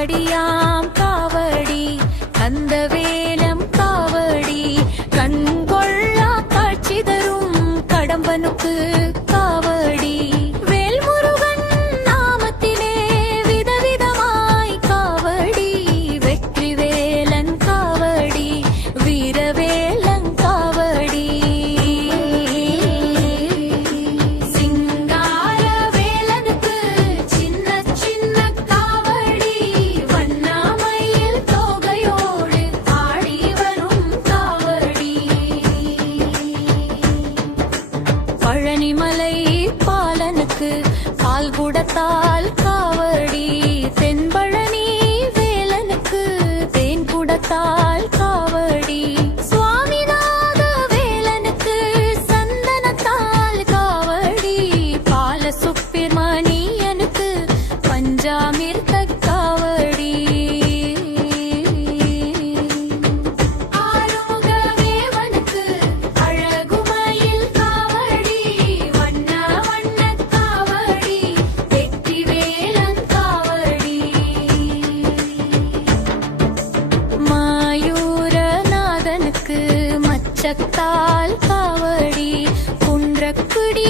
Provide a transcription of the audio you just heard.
காவடியாம் காவடி கந்தவேலம் காவடி கண்கொள்ளா காட்சி தரும் கடம்பனுக்கு காவடி வேல்முருகன் நாமத்திலே விதவிதமாய் காவடி வெற்றி வேலன் காவடி வீரவேலன் காவடி சிங்கார வேலனுக்கு சின்ன சின்ன காவடி வண்ணாமயில் தோகையோடு ஆடி வரும் காவடி பழனிமலை பாலனுக்கு பால் குடத்தால் காவடி தென்பழனி வேலனுக்கு தேன் குடத்தால் காவடி சுவாமிநாத வேலனுக்கு சந்தனத்தால் காவடி பால சுப்பிரமணியனுக்கு பஞ்சாமிர்த காவடி ஆரோகவேவனுக்கு அழகுமயில் காவடி வண்ண வண்ண காவடி வெற்றி வேலன் காவடி மாயூரநாதனுக்கு மச்சத்தால் காவடி குன்றக்குடி